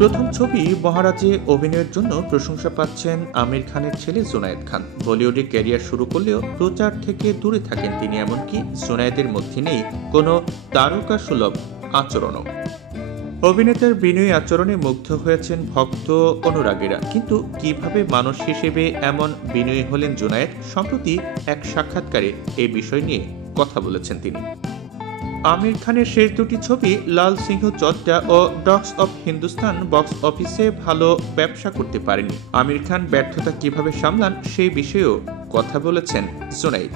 প্রথম ছবি মহারাজে অভিনয়ের জন্য প্রশংসা পাচ্ছেন আমির খানের ছেলে জুনায়েদ খান। বলিউডে ক্যারিয়ার শুরু করলেও প্রচার থেকে দূরে থাকেন তিনি, এমনকি জুনায়েদের মধ্যে নেই কোনো তারকা সুলভ আচরণও। অভিনেতার বিনয়ী আচরণে মুগ্ধ হয়েছেন ভক্ত অনুরাগীরা, কিন্তু কিভাবে মানুষ হিসেবে এমন বিনয়ী হলেন জুনায়েদ? সম্প্রতি এক সাক্ষাৎকারে এই বিষয় নিয়ে কথা বলেছেন তিনি। আমির খানের শেষ দুটি ছবি লাল সিংহ চড্ডা ও ডগস অফ হিন্দুস্তান বক্স অফিসে ভালো ব্যবসা করতে পারেনি। আমির খান ব্যর্থতা কিভাবে সামলান সেই বিষয়েও কথা বলেছেন জুনায়েদ।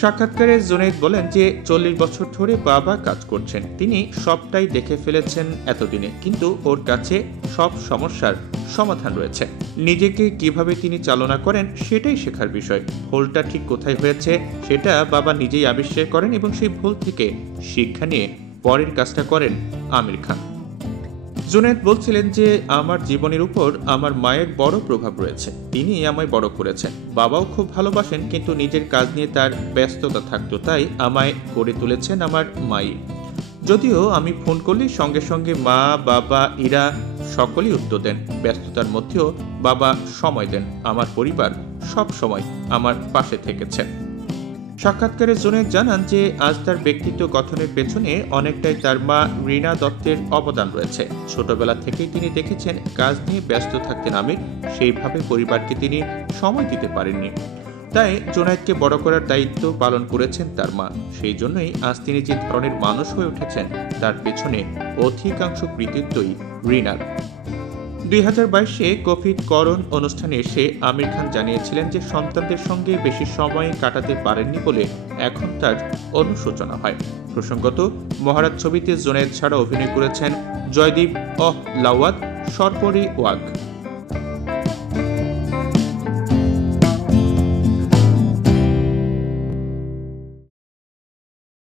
সাক্ষাৎকারে জুনায়েদ বলেন যে 40 বছর ধরে বাবা কাজ করছেন, তিনি সবটাই দেখে ফেলেছেন এতদিনে, কিন্তু ওর কাছে সব সমস্যার সমাধান রয়েছে। নিজেকে কিভাবে তিনি চালনা করেন সেটাই শেখার বিষয়। ভুলটা ঠিক কোথায় হয়েছে সেটা বাবা নিজেই আবিষ্কার করেন এবং সেই ভুল থেকে শিক্ষা নিয়ে পরের কাজটা করেন আমির খান। জুনায়েদ বলছিলেন যে আমার জীবনের উপর আমার মায়ের বড় প্রভাব রয়েছে, তিনি আমায় বড় করেছেন। বাবাও খুব ভালোবাসেন, কিন্তু নিজের কাজ নিয়ে তার ব্যস্ততা থাকতো, তাই আমায় গড়ে তুলেছেন আমার মাই। যদিও আমি ফোন করলেই সঙ্গে সঙ্গে মা, বাবা, ইরা সকলেই উত্তর দেন। ব্যস্ততার মধ্যেও বাবা সময় দেন। আমার পরিবার সব সময় আমার পাশে থেকেছেন। সাক্ষাৎকারে জুনায়েদ জানান যে আজ তার ব্যক্তিত্ব গঠনের পেছনে অনেকটাই তার মা রীনা দত্তের অবদান রয়েছে। ছোটবেলা থেকেই তিনি দেখেছেন কাজ নিয়ে ব্যস্ত থাকতেন আমির, সেইভাবে পরিবারকে তিনি সময় দিতে পারেননি। তাই জুনায়েদকে বড় করার দায়িত্ব পালন করেছেন তার মা। সেই জন্যই আজ তিনি যে ধরনের মানুষ হয়ে উঠেছেন তার পেছনে অধিকাংশ কৃতিত্বই রীনার। 2022-এ কোভিড করণ অনুষ্ঠানে এসে আমির খান জানিয়েছিলেন যে সন্তানদের সঙ্গে বেশি সময় কাটাতে পারেননি বলে এখন তার অনুশোচনা হয়। প্রসঙ্গত, মহারাজ ছবিতে জুনায়েদ ছাড়া অভিনয় করেছেন জয়দীপ লাওয়াত, সরপরি ওয়াগ।